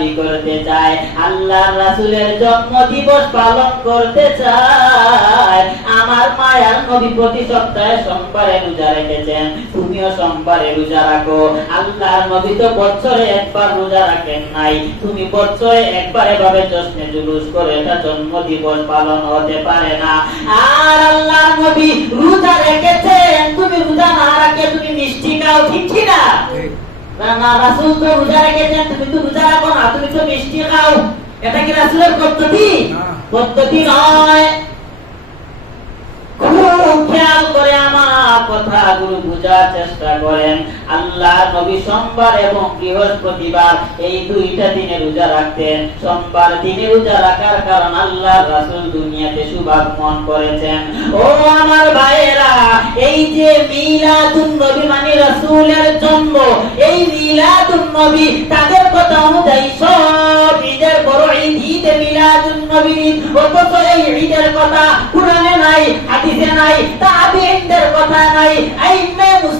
দাবি করতে চায়। আল্লাহ রাসূলের জন্ম দিবস পালন করতে চায়। আমার মায়ার নবী প্রতি সপ্তাহে সোমবারে রোজা রেখেছেন। তুমিও সোমবারে রোজা রাখো। আল্লাহর নবী তো বছরে একবার রোজা রাখেন নাই। তুমি বছরে একবার এভাবে জশ্নে জুলুস করে এটা জন্ম দিবস পালন হতে পারে না। আর আল্লাহর নবী রোজা রেখেছেন। তুমি রোজা না রাখে তুমি মিষ্টি খাও, ঠিক না রাসূল তো রোজা রেখেছেন তুমি তো রোজা রাখো না তুমি তো মিষ্টি খাও। এটা কি রাসূলের পদ্ধতি? পদ্ধতি নয়। খুব খেয়াল করে আমার কথাগুলো বোঝার চেষ্টা করেন। আল্লাহ নবী সোমবার এবং বৃহস্পতিবার এই দুইটা দিনে রোজা রাখতেন। সোমবার দিনে রোজা রাখার কারণ আল্লাহ রাসূল দুনিয়াতে শুভাগমন করেছেন। ও আমার ভাইয়েরা, এই যে মিলাদুন নবী মানে রাসূলের জন্ম, এই মিলাদুন নবী তাদের কথা অনুযায়ী সব ঈদের বড় ঈদ মিলাদুন নবী অথচ এই ঈদের কথা কোরআনে নাই, হাদিসে নাই কথা নাই, আইমে মুস্তাহিদিন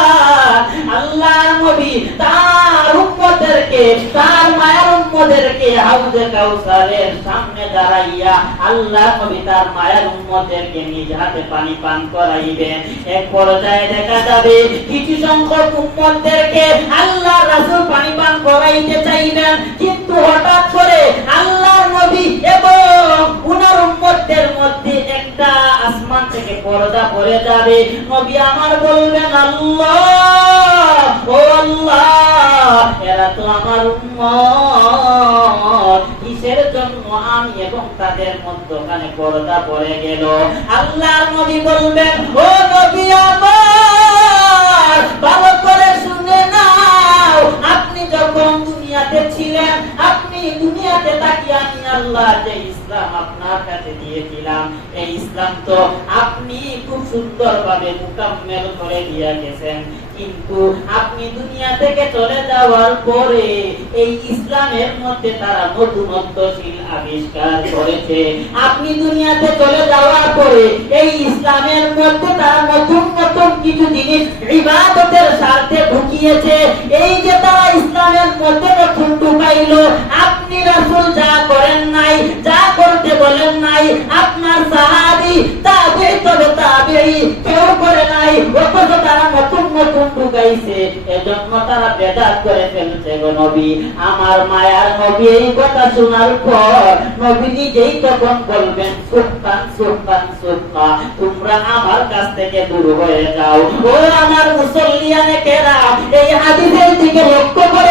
আল্লাহর নবী তার উম্মতদেরকে তার মায়ের উম্মতদেরকে হাউজে কাউসারের সামনে দাঁড়াইয়া আল্লাহ নবী তার মায়ের উম্মতদেরকে নিজ হাতে পানি পান করাইবেন এক পর্যায়ে দেখা যাবে, কিছু সংখ্যক উম্মতদেরকে আল্লাহ রাসূল পানি পান করাইতে চাইবেন কিন্তু হঠাৎ করে আল্লাহর নবী এবং উনার উম্মতদের মধ্যে একটা আসমান থেকে পর্দা পড়ে যাবে। নবী আমার বলবেন, আল্লাহ, ও আল্লাহ, এরা তো আমার উম্মত। কিসের জন্য আমি এবং তাদের মধ্যখানে পর্দা পড়ে গেল? আল্লাহর নবী বলবেন, ও নবী আমার, ভালো করে শুনে নাও, আপনি যখন দুনিয়াতে ছিলেন আপনি দুনিয়াতে তাকিয়ে আমি আল্লাহ যে ইসলাম আপনার কাছে দিয়েছিলাম, এই ইসলাম তো আপনি খুব মুকাম্মেল করে দিয়ে গেছেন। কিন্তু আপনি দুনিয়া থেকে চলে যাওয়ার পরে এই ইসলামের মধ্যে তারা নতুনত্বশীল আবিষ্কার করেছে। আপনি দুনিয়াতে চলে যাওয়ার পরে এই ইসলামের মধ্যে তারা নতুন নতুন কিছু জিনিস ইবাদতের স্বার্থে ঢুকিয়েছে। এই যে তারা ইসলামের মধ্যে নতুন ঢুকাইলো আপনার সাহাবী তাবে তবে তাবেই। কেউ করে নাই, অথচ তারা নতুন নতুন ঢুকাইছে। এজন্য তারা বেদাত করে ফেলছে গো নবী। আমার মায়ার নবী, এই কথা শোনার পর নবী নিজেই তখন বলবেন, সুলতান সুলতান সুলতান, তোমরা আমার কাছ থেকে দূর হয়ে যাও। ও আমার মুসল্লিয়ানে কেরা এই হাদিসের দিকে লক্ষ্য করে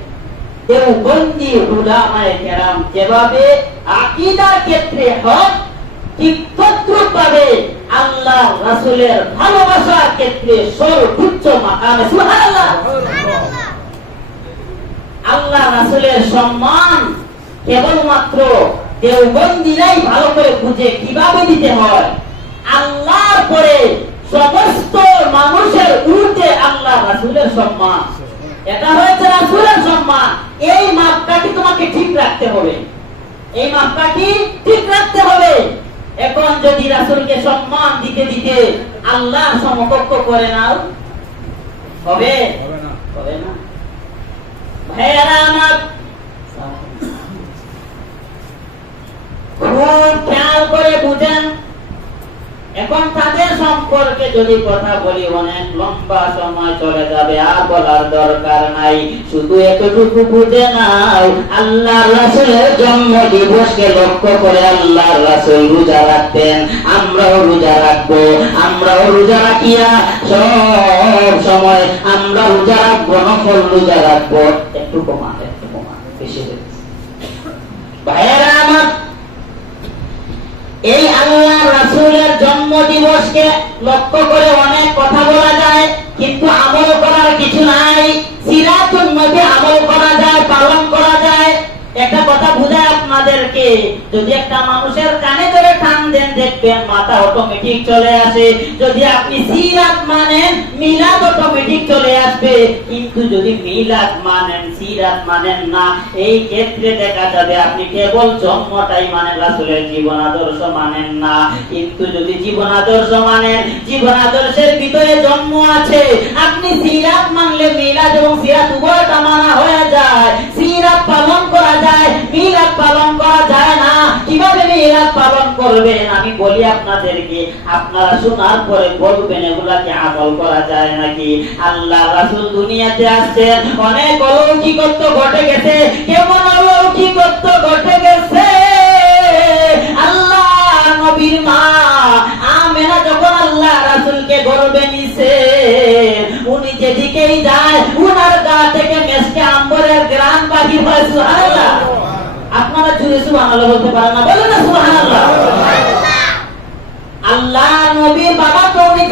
দেওবন্দি উলামায়ে কেরাম যেভাবে ক্ষেত্রে হক আল্লাহ ভালোবাসার ক্ষেত্রে সর্বোচ্চ আল্লাহ সম্মান কেবলমাত্র দেওবন্দিরাই ভালো করে বুঝে কীভাবে দিতে হয়? আল্লাহর পরে সমস্ত মানুষের উর্ধে আল্লাহ রাসূলের সম্মান। এটা হয়েছে রাসূলের সম্মান। এই মাপকাঠি তোমাকে ঠিক রাখতে হবে। এই মাপকাঠি ঠিক রাখতে হবে। এখন যদি রাসূলকে সম্মান দিতে দিতে আল্লাহ সমকক্ষ করে নাও হবে? হবে না। ভাইয়েরা আমার খুব খেয়াল করে বুঝেন এখন তাদের সম্পর্কে যদি কথা বলি, অনেক লম্বা সময় চলে যাবে, আর বলার দরকার নাই। শুধু এতটুকু বুঝে নাও আল্লাহ রাসূলের জন্ম দিবসকে লক্ষ্য করে আল্লাহ রাসূল রোজা রাখতেন। আমরাও রোজা রাখব, আমরাও রোজা রাখিয়া সব সময় আমরা রোজা রাখব, নফল রোজা রাখব। একটু কমা একটু কমা বেশি ভাইয়েরা এই আল্লাহ রাসুলের জন্ম দিবসকে লক্ষ্য করে অনেক কথা বলা যায়, কিন্তু আমল করার কিছু নাই। সিরাতুন নবী আমল করা আপনাদেরকে যদি একটা মানুষের কানে ধরে টান দেন, দেখবেন মাথা অটোমেটিক চলে আসে। যদি আপনি সিরাত মানেন, মিলাদ অটোমেটিক চলে আসবে। কিন্তু যদি মিলাদ মানেন, সিরাত মানেন না, এই ক্ষেত্রে দেখা যাবে আপনি কেবল জন্মটাই মানেন, রাসূলের জীবন আদর্শ মানেন না। কিন্তু যদি জীবন আদর্শ মানেন, জীবন আদর্শের ভিতরে জন্ম আছে। আপনি সিরাত মানলে মিলাদ এবং সিরাত উভয়টা মানা হয়ে যায়। সিরাত পালন করা যায়, মিলাদ পালন করা যায় না, কীভাবে মিলাদ পালন করবেন আমি বলি আপনাদেরকে, আপনারা শোনার পরে বলবেন, এগুলাকে আমল করা যায় নাকি? আল্লাহ রাসূল দুনিয়াতে অনেক অলৌকিকত্ব ঘটে গেছে, কেমন অলৌকিকত্ব ঘটে গেছে? আল্লাহ নবীর মা আমেনা যখন আল্লাহ রাসূলকে গর্ভে নিছে, উনি যেদিকেই যায়, উনার গা থেকে মেসকে আম্বরের গ্রাম হয় বলতে না। না আল্লাহ নবীর বাবা তো উনি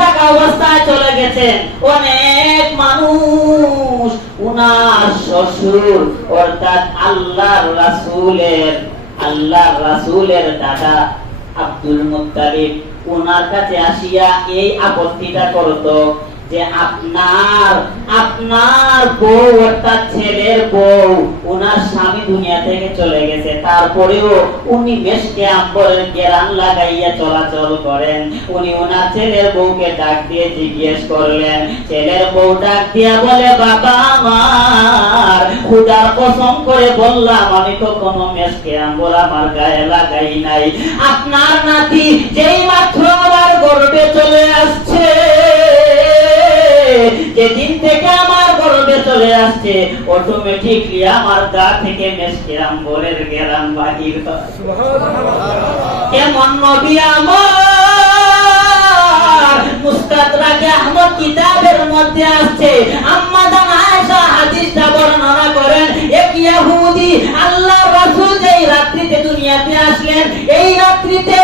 থাকা অবস্থায় চলে গেছেন। অনেক মানুষ উনার শ্বশুর, অর্থাৎ দাদা আব্দুল মুত্তালিব, উনার কাছে আসিয়া এই আপত্তিটা করতো। যে আপনার আপনার বউ অর্থাৎ ছেলের বউ, ওনার স্বামী দুনিয়া থেকে চলে গেছে। তারপরেও উনি মেশকে আম্বরের গেরান লাগাইয়া চলাচল করেন। উনি ওনার ছেলের বউকে ডাক দিয়ে জিজ্ঞেস করলেন, ছেলের বউ ডাক দিয়া বলে, বাবা আমার, খুদার কসম করে বললাম, আমি তো কোনো মেশকে আম্বর আমার গায়ে লাগাই নাই। আপনার নাতি যেই মাত্র আমার গর্বে চলে আসছে। যেদিন থেকে আমার গর্বে চলে আসছে অটোমেটিকলি আমার গা থেকে মেসকেরাম বলের বাহির কেমন নবী আমার? মুস্তাদরাকে আহমদ কিতাবের মধ্যে আসছে? আম্মা জান আয়েশা হাদিসটা বর্ণনা করেন, এক ইহুদি আল্লাহ রাসূল যেই রাত্রিতে দুনিয়াতে আসলেন, এই রাত্রিতে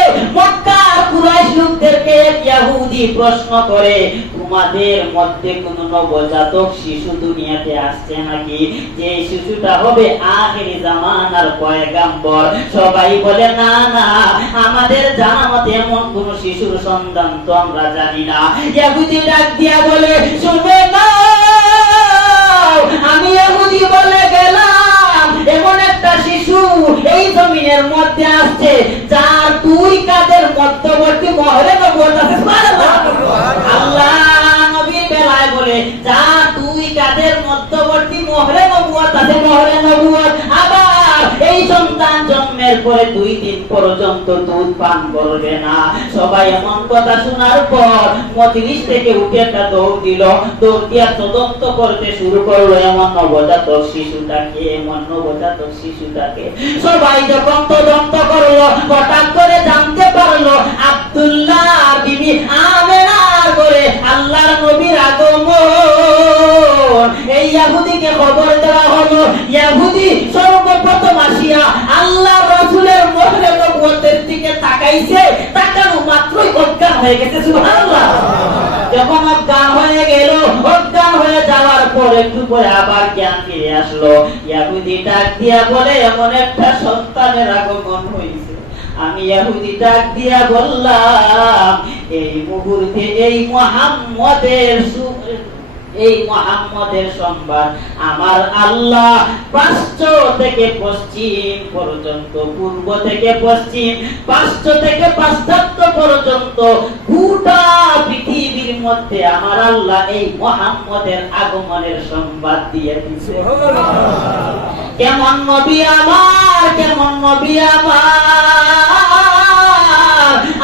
কুরাইশ লোকদেরকে এক ইহুদি প্রশ্ন করে, তোমাদের মধ্যে কোন নবজাতক শিশু দুনিয়াতে আসছে নাকি? যে শিশুটা হবে আখেরি জামানার পয়গাম্বর। সবাই বলে, না না, আমাদের এমন কোন শিশুর সন্তান তো আমরা জানি না। ইহুদি ডাক দিয়া বলে, শুনে না আমি এমনি বলে গেলাম, এমন একটা শিশু এই জমিনের মধ্যে আসছে, যার তুই কাদের মধ্যবর্তী মহলে তো বলতে আল্লাহ নবীর বেলায় বলে যা তুই কাদের মধ্যবর্তী মহলে নবুয়ত আছে, মহলে নবুয়ত আবার এই সন্তান জন্মের পরে দুই দিন পর্যন্ত দুধ পান করবে না। সবাই এমন কথা শোনার পর মজলিস থেকে উঠে একটা দৌড় দিল। দৌড় দিয়া তদন্ত করতে শুরু করল এমন নবজাতক শিশুটাকে, এমন নবজাতক শিশুটাকে। সবাই যখন তদন্ত করল, হঠাৎ করে জানতে পারল, আব্দুল্লাহ বিবি আমেনার করে আল্লাহর নবীর আগমন। এই ইয়াহুদিকে খবর দেওয়া হলো, ইয়াহুদি সর্বপ্রথম আসিয়া আল্লাহ রাসূলের নবুয়তের দিকে তাকাইছে, তাকানো মাত্রই অজ্ঞান হয়ে গেছে, সুবহানাল্লাহ। যখন অজ্ঞান হয়ে গেল, অজ্ঞান হয়ে যাওয়ার পর একটু পরে আবার জ্ঞান ফিরে আসলো। ইয়াহুদি ডাক দিয়া বলে, এমন একটা সন্তানের আগমন হয়েছে আমি ইহুদি ডাক দিয়া বললাম, এই মুহূর্তে এই মুহাম্মদের সু- এই মুহাম্মদের সংবাদ আমার আল্লাহ থেকে পশ্চিম পর্যন্ত পূর্ব থেকে পশ্চিম পাশ্চ থেকে পাশ্চাত্য পর্যন্ত গোটা পৃথিবীর মধ্যে আমার আল্লাহ এই মুহাম্মদের আগমনের সংবাদ দিয়ে দিছে কেমন নবী আমার কেমন নবী আমার?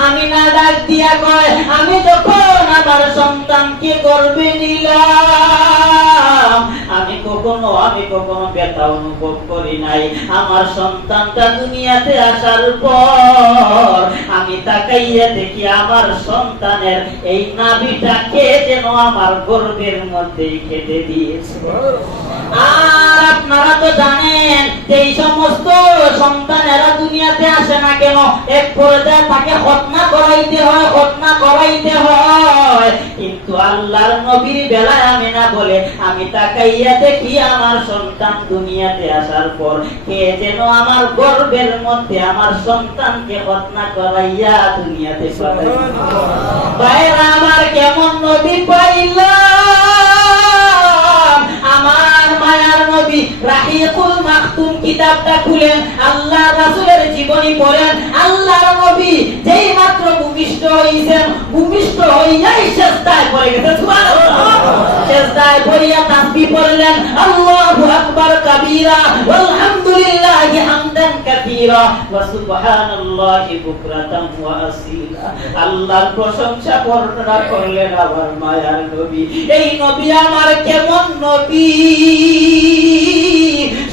আমি না ডাক দিয়া কয় আমি যখন আমার সন্তানকে গর্বে নিলাম? আমি কখনো আমি কখনো ব্যথা অনুভব করি নাই। আমার সন্তানটা দুনিয়াতে আসার পর আমি তাকাইয়া দেখি আমার সন্তানের এই নাভিটাকে যেন আমার গর্বের মধ্যেই খেতে দিয়েছে। আর আপনারা তো জানেন এই সমস্ত সন্তানেরা দুনিয়াতে আসে না কেন? এক পর্যায়ে তাকে হত্যা নবীর বেলায় আমি না বলে আমি তাকাইয়া দেখি আমার সন্তান দুনিয়াতে আসার পর কে যেন আমার গর্বের মধ্যে আমার সন্তানকে হত্যা করাইয়া দুনিয়াতে পাঠাই বাইরা আমার কেমন নবী পাইলাম? নবী রাহিকুল মাকতুম কিতাবটা খুলেন আল্লাহ রাসূলের জীবনী পড়েন। আল্লাহর নবী যেই মাত্র ভূমিষ্ঠ হইছেন, ভূমিষ্ঠ হইয়াই সেজদায় পড়ে গেছে। সুবহানাল্লাহ। সেজদায় পড়িয়া তাসবিহ পড়লেন আল্লাহু আকবার কাবীরা ওয়ালহামদুলিল্লাহি হামদান কাসীরা, ওয়া সুবহানাল্লাহি বুকরাতাম ওয়া আসীলা। আল্লাহর প্রশংসা বর্ণনা করলেন আমার মায়ার নবী। এই নবী আমার কেমন নবী?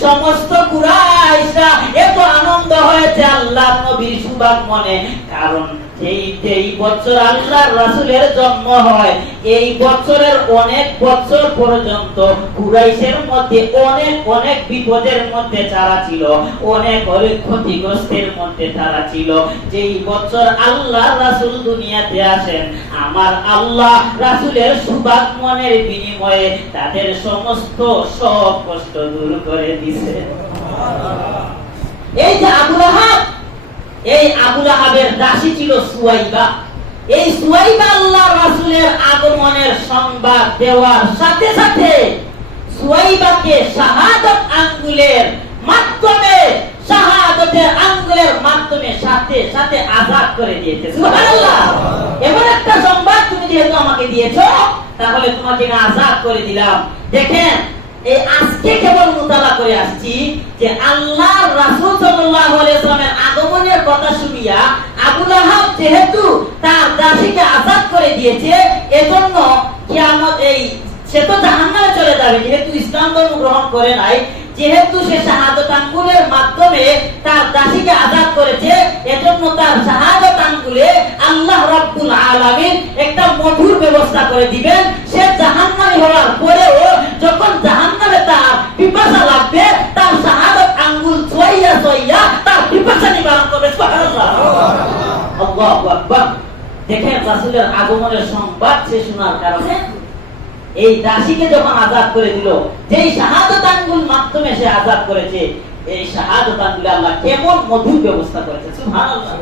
সমস্ত কুরাইশরা এত আনন্দ হয়েছে আল্লাহ নবীর সুবাদ মনে। কারণ এই বছর আল্লাহর জন্ম হয়। এই বছরের অনেক বছর পর্যন্ত কুরাইশের মধ্যে অনেক অনেক বিপদের মধ্যে তারা ছিল। অনেক অনেক ক্ষতিগ্রস্তের মধ্যে তারা ছিল। যেই বছর আল্লাহ রাসূল দুনিয়াতে আসেন, আমার আল্লাহ রাসূলের সুবাগমনের বিনিময়ে তাদের সমস্ত সব কষ্ট দূর করে দিছে। এই যে আবু লাহাব এই আবু লাহাবের দাসী ছিল সুয়াইবা। এই সুয়াইবা আল্লাহ রাসূলের আগমনের সংবাদ দেওয়ার সাথে সাথে সুয়াইবাকে শাহাদাত আঙ্গুলের মাধ্যমে, শাহাদতের আঙ্গুলের মাধ্যমে সাথে সাথে আজাদ করে দিয়েছে। সুবহানাল্লাহ! এমন একটা সংবাদ তুমি যেহেতু আমাকে দিয়েছ, তাহলে তোমাকে আমি আজাদ করে দিলাম। দেখেন এই আজকে কেবল মুতালা করে আসছি যে আল্লাহ রাসূল সাল্লাল্লাহু আলাইহি ওয়াসাল্লামের আগমনের কথা শুনিয়া আবু লাহাব যেহেতু তার দাসীকে আজাদ করে দিয়েছে, এজন্য এই, সে তো জাহান্নামে চলে যাবে, যেহেতু ইসলাম ধর্ম গ্রহণ করে নাই, যেহেতু সে শাহাদত আঙ্গুলের মাধ্যমে তার দাসীকে আজাদ করেছে, এজন্য তার শাহাদত আঙ্গুলে আল্লাহ রাব্বুল আলামিন একটা মধুর ব্যবস্থা করে দিবেন। সে জাহান্নামী হওয়ার পরেও আল্লাহু আকবার। দেখেন রাসূলের আগমনের সংবাদ সে শোনার কারণে এই দাসীকে যখন আজাদ করে দিল যেই শাহাদত আঙ্গুল মাধ্যমে সে আজাদ করেছে এই শাহাদত আঙ্গুলে আল্লাহ কেমন মধুর ব্যবস্থা করেছে সুবহানাল্লাহ।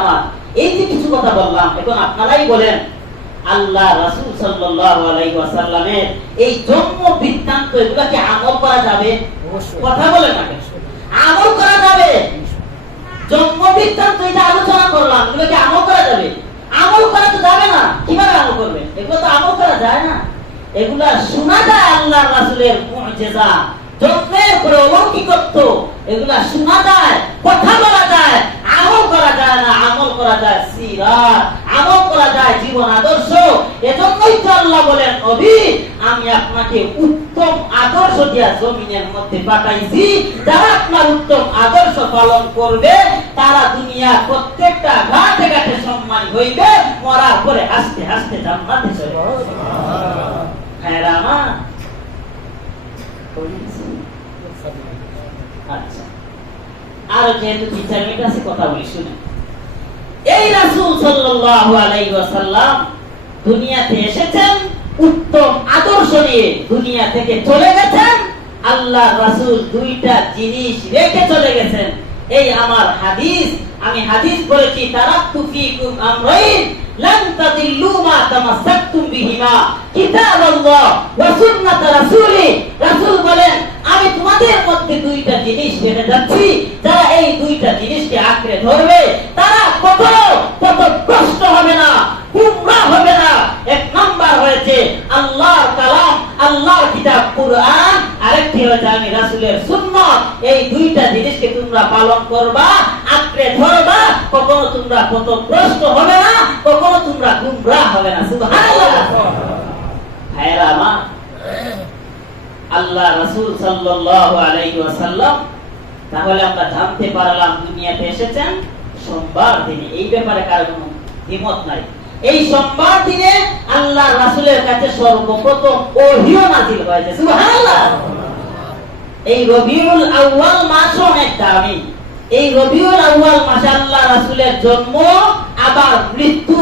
আমার এই যে কিছু কথা বললাম এখন আপনারাই বলেন আল্লাহ রাসূল ওয়াসাল্লামের এই জন্ম বৃত্তান্ত এগুলা কি আমল করা যাবে? কথা বলে না কেন? আমল করা যাবে জন্ম বৃত্তান্ত এটা আলোচনা করলাম, এগুলো কি আমল করা যাবে? আমল করা তো যাবে না, কীভাবে আমল করবে? এগুলো তো আমল করা যায় না। এগুলা শোনা যায় আল্লাহ রাসুলের মুজিজা। জন্মের পরে অলৌকিকত্ব এগুলা শোনা যায় কথা বলা যায় আমল করা যায় না আমল করা যায় সিরাত আমল করা যায় জীবন আদর্শ। এজন্যই তো আল্লাহ বলেন নবী আমি আপনাকে উত্তম আদর্শ দিয়া জমিনের মধ্যে পাঠাইছি। যারা আপনার উত্তম আদর্শ পালন করবে তারা দুনিয়া প্রত্যেকটা ঘাটে ঘাটে সম্মান হইবে মরার পরে হাসতে হাসতে জান্নাতে চলে হ্যাঁ রামা আর যেহেতু তিন চার কথা বলি শুনে এই রাসূল সাল্লাল্লাহু আলাইহি ওয়াসাল্লাম দুনিয়াতে এসেছেন, উত্তম আদর্শ নিয়ে দুনিয়া থেকে চলে গেছেন, আল্লাহ রাসূল দুইটা জিনিস রেখে চলে গেছেন। এই আমার হাদিস, আমি হাদিস পড়েছি তারাক্তু ফীকুম আমরাইন, লান তাদিল্লু মা তামাসসাকতুম বিহিমা। কিতাবাল্লাহ ওয়া সুন্নাত রাসূলি। রাসূল বলেন আমি তোমাদের মধ্যে দুইটা জিনিস রেখে যাচ্ছি, যারা এই দুইটা জিনিসকে আঁকড়ে ধরবে, তারা কখনো কত কষ্ট হবে না গুমরা হবে না। এক নাম্বার হয়েছে আল্লাহর কালাম, আল্লাহর কিতাব, কুরআন। আরেকটি হয়েছে আমি রাসূলের সুন্নাত। এই দুইটা জিনিসকে তোমরা পালন করবা, আঁকড়ে ধরবা। কখনো তোমরা পথভ্রষ্ট হবে না, কখনো তোমরা গুমরাহ হবে না। সুবহানাল্লাহ। ভাইয়েরা আমার আল্লাহ রাসূল সাল্লাল্লাহু আলাইহি ওয়াসাল্লাম, তাহলে আমরা জানতে পারলাম দুনিয়াতে এসেছেন সোমবার দিনে। এই ব্যাপারে কারও কোনো দ্বিমত নাই। এই সোমবার দিনে আল্লাহ রাসূলের কাছে সর্বপ্রথম ওহিও নাজিল হয়েছে। সুবহানাল্লাহ! এই রবিউল আউয়াল মাসও অনেক দামি এই রবিউল আউয়াল মাসে আল্লাহ রাসূলের জন্ম, আবার মৃত্যু।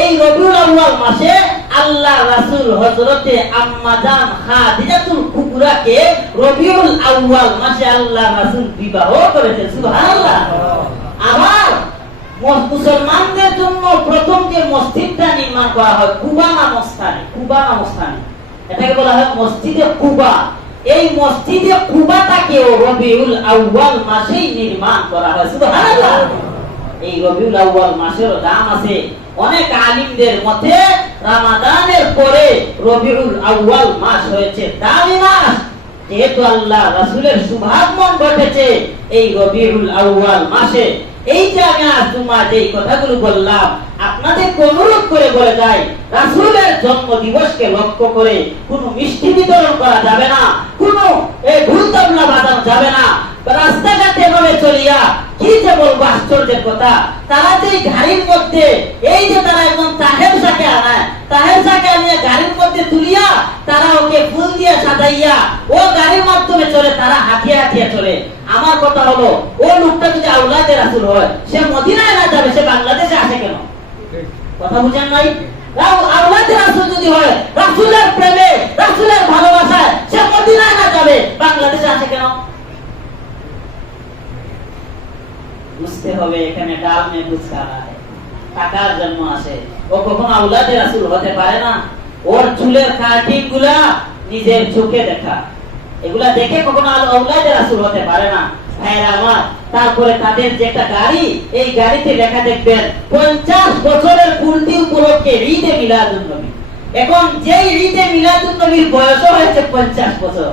এই রবিউল আউয়াল মাসে আল্লাহ রাসূল হযরতে আম্মা জান খাদিজাতুল কুবরাকে রবিউল আউয়াল মাসে আল্লাহ রাসূল বিবাহ করেছেন সুবহানাল্লাহ। আবার মুসলমানদের জন্য প্রথম যে মসজিদটা নির্মাণ করা হয় কুবা নামক স্থানে কুবা নামক স্থানে এটাকে বলা হয় মসজিদে কুবা। এই মসজিদে কুবাটাকেও রবিউল আউয়াল মাসেই নির্মাণ করা হয়, সুবহানাল্লাহ। এই রবিউল আউয়াল মাসের দাম আছে। অনেক আলিমদের মতে রমাদানের পরে রবিউল আউয়াল মাস হয়েছে। দামি মাস। যেহেতু আল্লাহ রাসূলের শুভাগমন ঘটেছে এই রবিউল আউয়াল মাসে। এই যে আমি আজ তোমার যে কথাগুলো বললাম আপনাদেরকে অনুরোধ করে বলে যাই রাসূলের জন্ম দিবসকে লক্ষ্য করে কোনো মিষ্টি বিতরণ করা যাবে না, কোনো এই ঢুল তবলা বাজানো যাবে না। রাস্তাঘাটে এভাবে চলিয়া কি যে বলব আশ্চর্যের কথা। তারা যে গাড়ির মধ্যে, এই যে তারা তাহের সাকে আনায়, তাহের সাকে গাড়ির মধ্যে তুলিয়া তারা ওকে ফুল দিয়ে সাজাইয়া ও গাড়ির মাধ্যমে চলে, তারা হাঁটিয়ে হাঁটিয়ে চলে। আমার কথা হলো, ও লোকটা যদি আউলাদে রাসুল হয়, সে মদিনায় না যাবে, সে বাংলাদেশে আসে কেন? কথা বুঝেন নাই? বুঝতে হবে, এখানে ডাল জন্ম আসে ও কখনো আউলাদে রাসূল হতে পারে না। ওর চুলের কাটিংগুলা নিজের চোখে দেখা। এগুলা দেখে কখনো আউলাদে রাসূল হতে পারে না। তারপরে তাদের যে একটা গাড়ি, এই গাড়িতে লেখা দেখবেন, পঞ্চাশ বছরের পূর্তি উপলক্ষে ঈদে মিলাদুন নবী এখন যেই ঈদে মিলাদুন নবীর বয়স হয়েছে পঞ্চাশ বছর।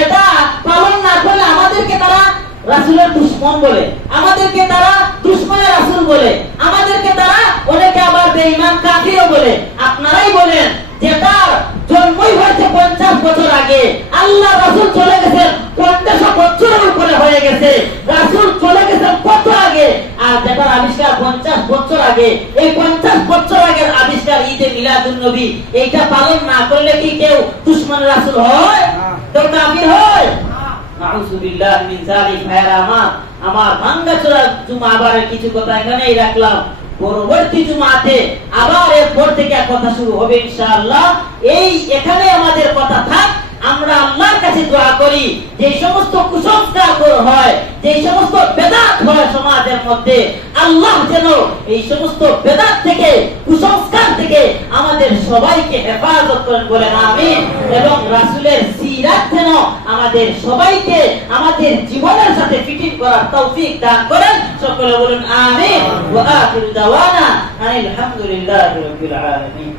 এটা পালন না করলে আমাদেরকে তারা রাসূলের দুশ্মন বলে, আমাদেরকে তারা দুশ্মনের রাসূল বলে, আমাদেরকে তারা অনেকে আবার বেঈমান কাফিরও বলে। আপনারাই বলেন যে তার জন্মই হয়েছে পঞ্চাশ বছর আগে। আল্লাহ রাসূল চলে গেছেন পঞ্চাশ বছরের উপরে হয়ে গেছে। রাসূল চলে গেছেন কত আগে? আর যেটার আবিষ্কার পঞ্চাশ বছর আগে। এই পঞ্চাশ বছর আগের আবিষ্কার ঈদে মিলাদুন নবী। এইটা পালন না করলে কি কেউ দুশ্মনের রাসূল হয়? কেউ কাফির হয়? মিন আমার ভাঙ্গাচোরা জুমা আবারের কিছু কথা এখানেই রাখলাম। পরবর্তী জুমাতে আবার এরপর থেকে কথা শুরু হবে ইনশাআল্লাহ। এই এখানে আমাদের কথা থাক আমরা আল্লাহর কাছে দোয়া করি, যে সমস্ত কুসংস্কার হয়, যে সমস্ত বেদাত হয় সমাজের মধ্যে, আল্লাহ যেন এই সমস্ত বেদাত থেকে, কুসংস্কার থেকে আমাদের সবাইকে হেফাজত করেন বলেন আমিন। এবং রাসূলের সিরাত যেন আমাদের সবাইকে আমাদের জীবনের সাথে ফিটিং করার তৌফিক দান করেন। সকলে বলুন আমিন। ওয়া আখিরু দাওয়ানা আলহামদুলিল্লাহি রাব্বিল আলামিন।